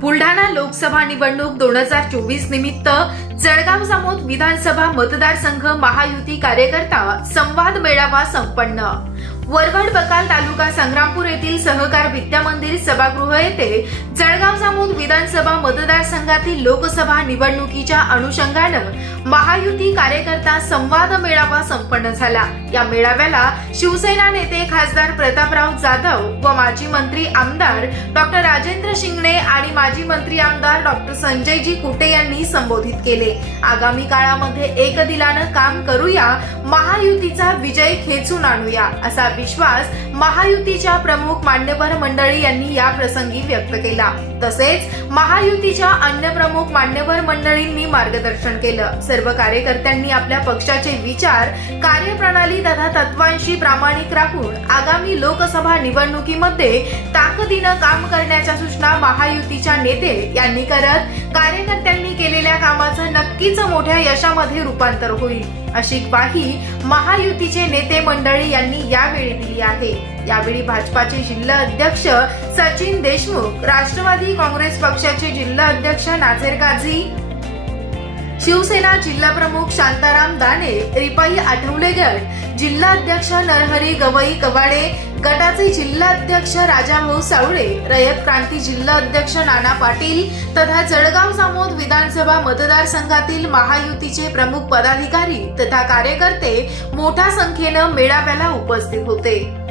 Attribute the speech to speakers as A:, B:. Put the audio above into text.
A: बुलढाणा लोकसभा निवडणूक दोन हजार चोवीस निमित्त जळगाव जामोद विधानसभा मतदारसंघ महायुती कार्यकर्ता संवाद मेळावा संपन्न. वरवड बकाल तालुका संग्रामपूर येथील सहकार विद्या मंदिर सभागृह येथे जळगाव जामोद विधानसभा मतदारसंघातील लोकसभा निवडणुकीच्या अनुषंगानं महायुती कार्यकर्ता संवाद मेळावा संपन्न झाला. या मेळाव्याला शिवसेना नेते खासदार प्रतापराव जाधव व माजी मंत्री आमदार डॉक्टर राजेंद्र शिंगणे आणि माजी मंत्री आमदार डॉक्टर संजयजी कुटे यांनी संबोधित केले. आगामी काळामध्ये एक दिलानं काम करूया महायुतीचा विजय खेचून आणूया असा विश्वास महायुतीच्या प्रमुख मान्यवर मंडळी यांनी या प्रसंगी व्यक्त केला. तसेच महायुतीच्या अन्य प्रमुख मान्यवर मंडळींनी मार्गदर्शन केलं. सर्व कार्यकर्त्यांनी आपल्या पक्षाचे विचार कार्यप्रणाली तथा तत्वांशी प्रामाणिक राखून आगामी लोकसभा निवडणुकीमध्ये ताकदीनं काम करण्याच्या सूचना महायुतीच्या नेते यांनी करत कार्यकर्त्यांनी कामाचं नक्कीच मोठ्या यशामध्ये रूपांतर होईल. अशी ग्वाही महायुतीचे नेते मंडळी यांनी यावेळी दिली आहे. यावेळी भाजपाचे जिल्हा अध्यक्ष सचिन देशमुख राष्ट्रवादी काँग्रेस पक्षाचे जिल्हा अध्यक्ष नाझेर काझी शिवसेना जिल्हा प्रमुख शांताराम दाने रिपाई आठवलेगड जिल्हा अध्यक्ष नरहरी गवई कवाडे गटाचे जिल्हा अध्यक्ष राजाभाऊ सावळे रयत क्रांती जिल्हा अध्यक्ष नाना पाटील तथा जळगाव जामोद विधानसभा मतदारसंघातील महायुतीचे प्रमुख पदाधिकारी तथा कार्यकर्ते मोठ्या संख्येनं मेळाव्याला उपस्थित होते.